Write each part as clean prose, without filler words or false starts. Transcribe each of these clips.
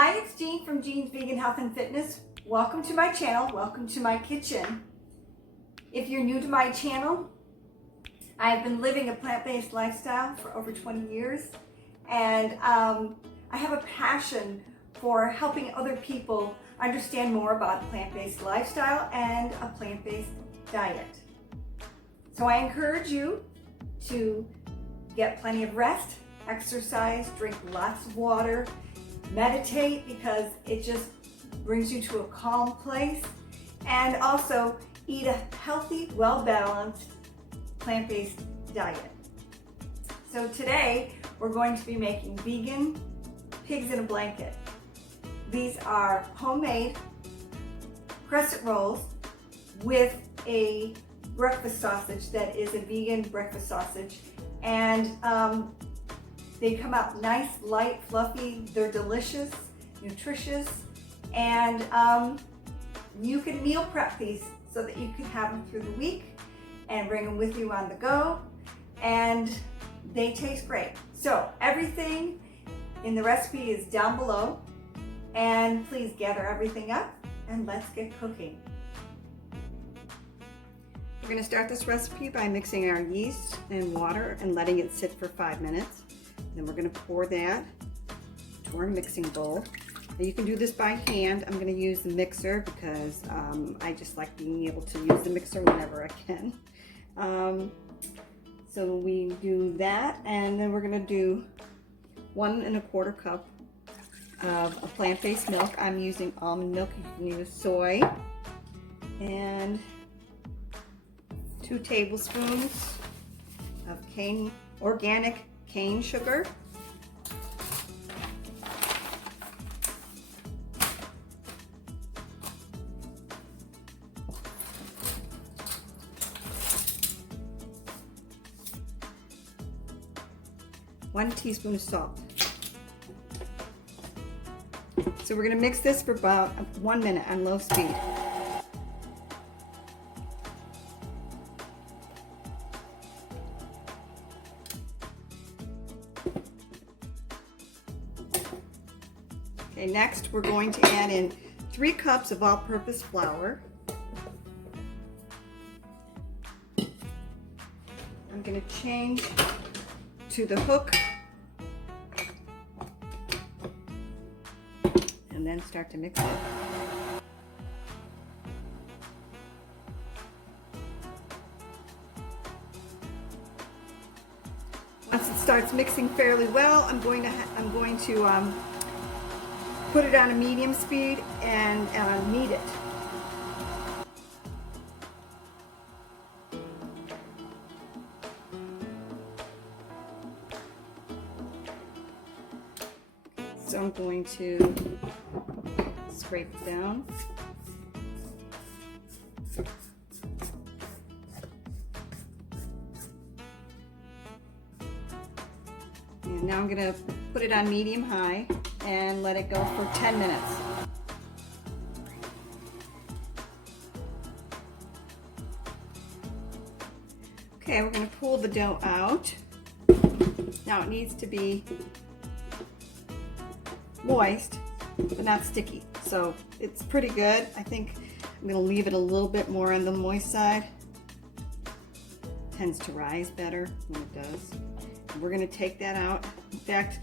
Hi, it's Jean from Jean's Vegan Health and Fitness. Welcome to my channel. Welcome to my kitchen. If you're new to my channel, I've been living a plant-based lifestyle for over 20 years, and I have a passion for helping other people understand more about a plant-based lifestyle and a plant-based diet. So I encourage you to get plenty of rest, exercise, drink lots of water, meditate because it just brings you to a calm place, and also eat a healthy, well-balanced, plant-based diet. So today we're going to be making vegan pigs in a blanket. These are homemade crescent rolls with a breakfast sausage that is a vegan breakfast sausage, and they come out nice, light, fluffy. They're delicious, nutritious, and you can meal prep these so that you can have them through the week and bring them with you on the go, and they taste great. So everything in the recipe is down below, and please gather everything up and let's get cooking. We're going to start this recipe by mixing our yeast and water and letting it sit for 5 minutes. Then we're going to pour that to our mixing bowl. Now you can do this by hand. I'm going to use the mixer because I just like being able to use the mixer whenever I can. So we do that, and then we're going to do 1 1/4 cup of a plant-based milk. I'm using almond milk. You can use soy, and 2 tablespoons of organic cane sugar, one teaspoon of salt. So we're going to mix this for about 1 minute on low speed. Okay, next we're going to add in 3 cups of all-purpose flour. I'm going to change to the hook and then start to mix it. Once it starts mixing fairly well, I'm going to put it on a medium speed and knead it. So I'm going to scrape it down. And now I'm going to put it on medium-high and let it go for 10 minutes. Okay, we're going to pull the dough out. Now it needs to be moist, but not sticky. So it's pretty good. I think I'm going to leave it a little bit more on the moist side. It tends to rise better when it does. And we're going to take that out. In fact,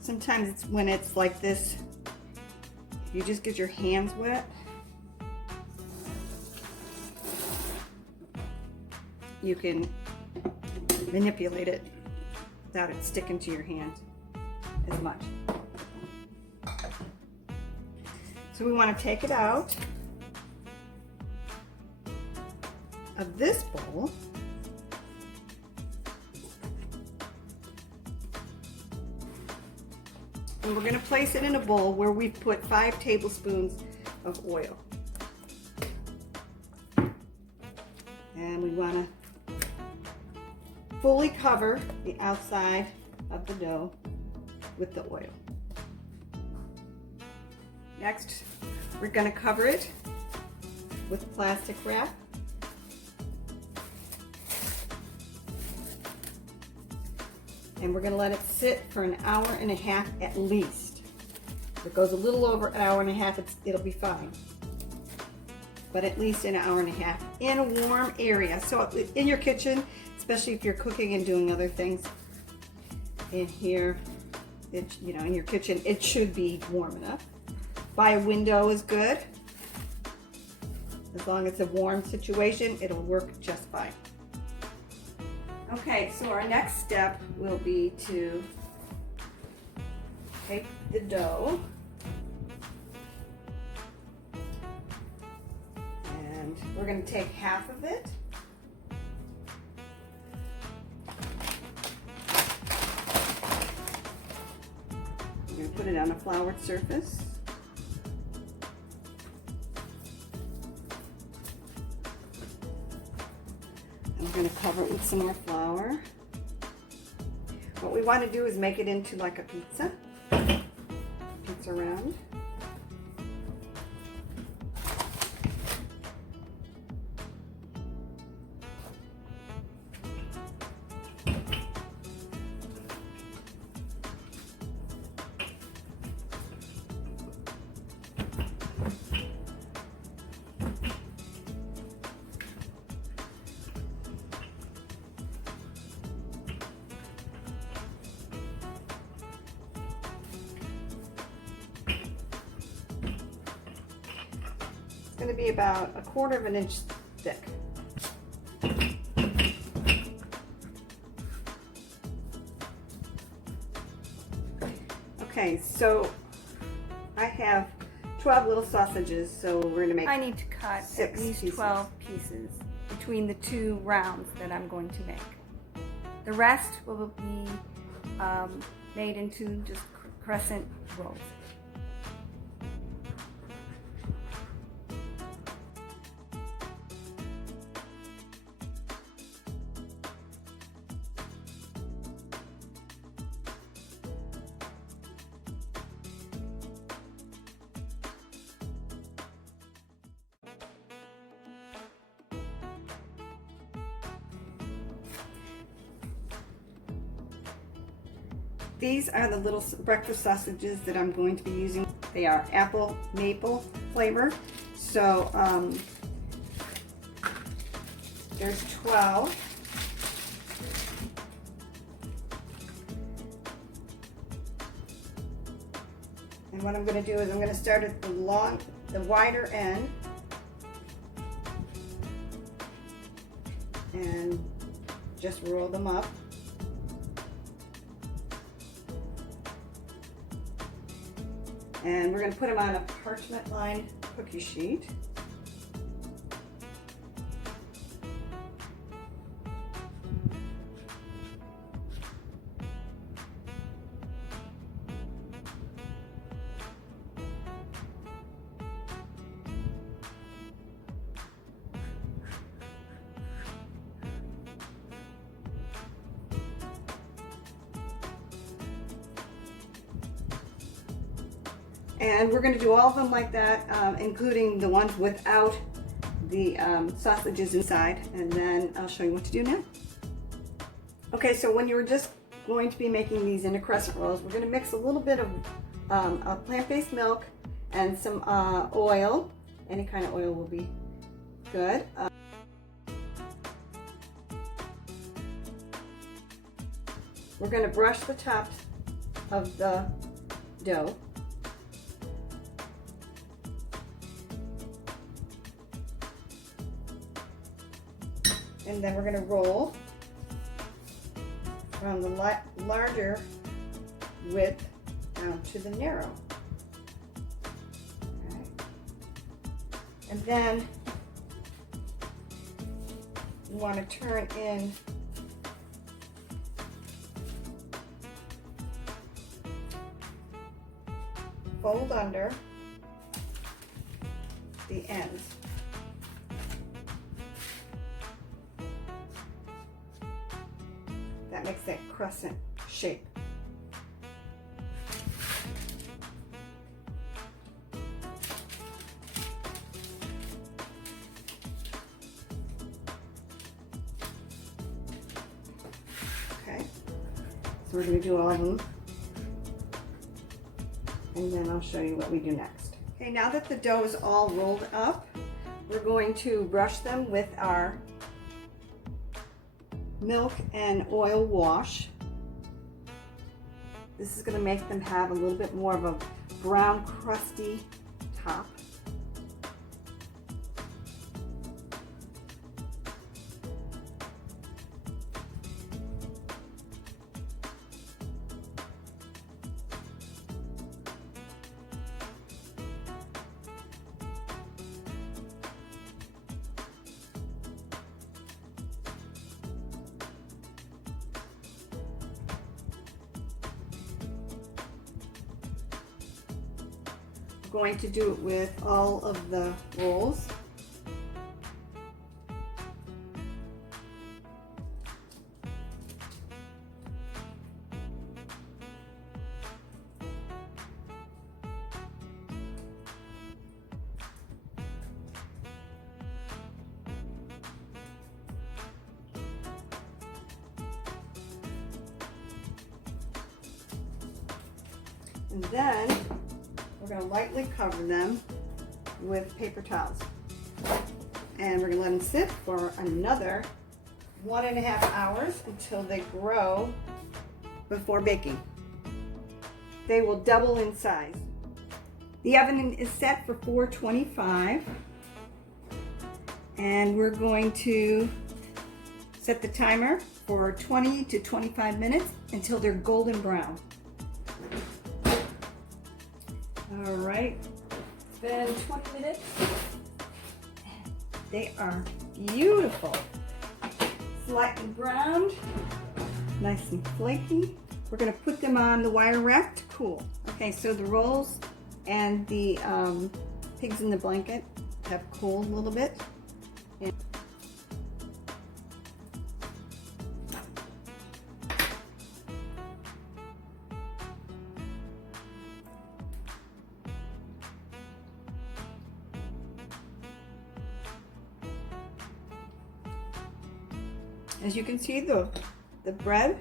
sometimes it's when it's like this, if you just get your hands wet, you can manipulate it without it sticking to your hands as much. So we want to take it out of this bowl. And we're going to place it in a bowl where we've put 5 tablespoons of oil. And we want to fully cover the outside of the dough with the oil. Next, we're going to cover it with plastic wrap. And we're going to let it sit for an hour and a half at least. If it goes a little over an hour and a half, it'll be fine. But at least an hour and a half in a warm area. So in your kitchen, especially if you're cooking and doing other things in here, in your kitchen, it should be warm enough. By a window is good. As long as it's a warm situation, it'll work just fine. Okay, so our next step will be to take the dough and we're going to take half of it. We're going to put it on a floured surface. We're going to cover it with some more flour. What we want to do is make it into like a pizza round. Going to be about 1/4 of an inch thick. Okay, so I have 12 little sausages, so we're going to make. I need to cut at least 12 pieces between the 2 rounds that I'm going to make. The rest will be made into just crescent rolls. These are the little breakfast sausages that I'm going to be using. They are apple maple flavor. So there's 12. And what I'm going to do is I'm going to start at the wider end and just roll them up. And we're going to put them on a parchment lined cookie sheet. And we're going to do all of them like that, including the ones without the sausages inside, and then I'll show you what to do now. Okay, so when you're just going to be making these into crescent rolls, we're going to mix a little bit of plant-based milk and some oil. Any kind of oil will be good. We're going to brush the tops of the dough. And then we're going to roll from the larger width down to the narrow. Okay. And then you want to turn in fold under the ends. That makes that crescent shape. Okay, so we're going to do all of them. and then I'll show you what we do next. Okay, now that the dough is all rolled up, we're going to brush them with our milk and oil wash. This is going to make them have a little bit more of a brown, crusty top. We're going to do it with all of the rolls. And then we're going to lightly cover them with paper towels. And we're going to let them sit for another 1.5 hours until they grow before baking. They will double in size. The oven is set for 425. And we're going to set the timer for 20 to 25 minutes until they're golden brown. All right, it's been 20 minutes. They are beautiful. Slightly browned, nice and flaky. We're gonna put them on the wire rack to cool. Okay, so the rolls and the pigs in the blanket have cooled a little bit. As you can see, the bread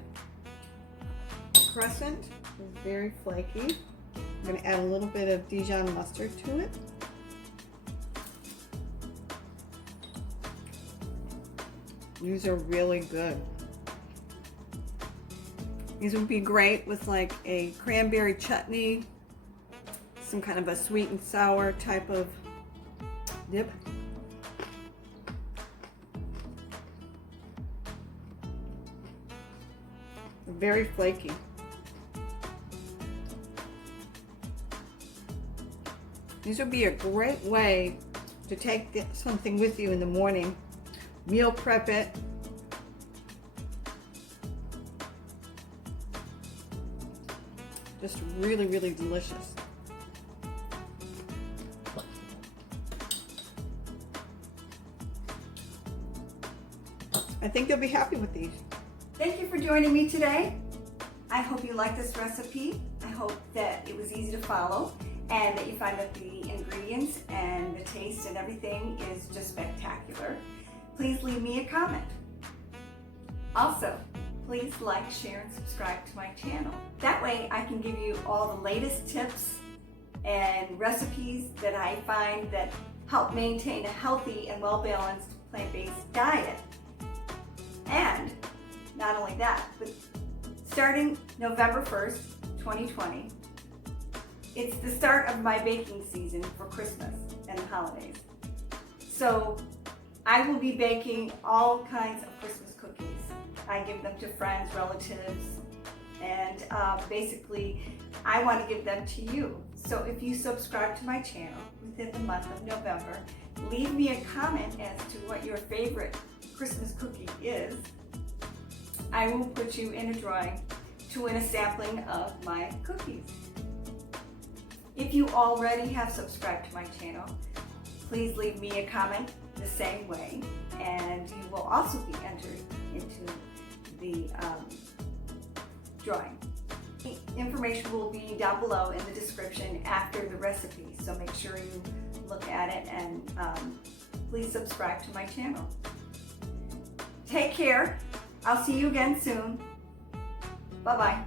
crescent is very flaky. I'm going to add a little bit of Dijon mustard to it. These are really good. These would be great with like a cranberry chutney, some kind of a sweet and sour type of dip. Very flaky. These would be a great way to take something with you in the morning, meal prep it. Just really, really delicious. I think you'll be happy with these. Thank you for joining me today. I hope you like this recipe. I hope that it was easy to follow and that you find that the ingredients and the taste and everything is just spectacular. Please leave me a comment. Also, please like, share, and subscribe to my channel. That way I can give you all the latest tips and recipes that I find that help maintain a healthy and well-balanced plant-based diet. And not only that, but starting November 1st, 2020, it's the start of my baking season for Christmas and the holidays. So I will be baking all kinds of Christmas cookies. I give them to friends, relatives, and basically I want to give them to you. So if you subscribe to my channel within the month of November, leave me a comment as to what your favorite Christmas cookie is. I will put you in a drawing to win a sampling of my cookies. If you already have subscribed to my channel, please leave me a comment the same way, and you will also be entered into the drawing. The information will be down below in the description after the recipe, so make sure you look at it and please subscribe to my channel. Take care. I'll see you again soon. Bye-bye.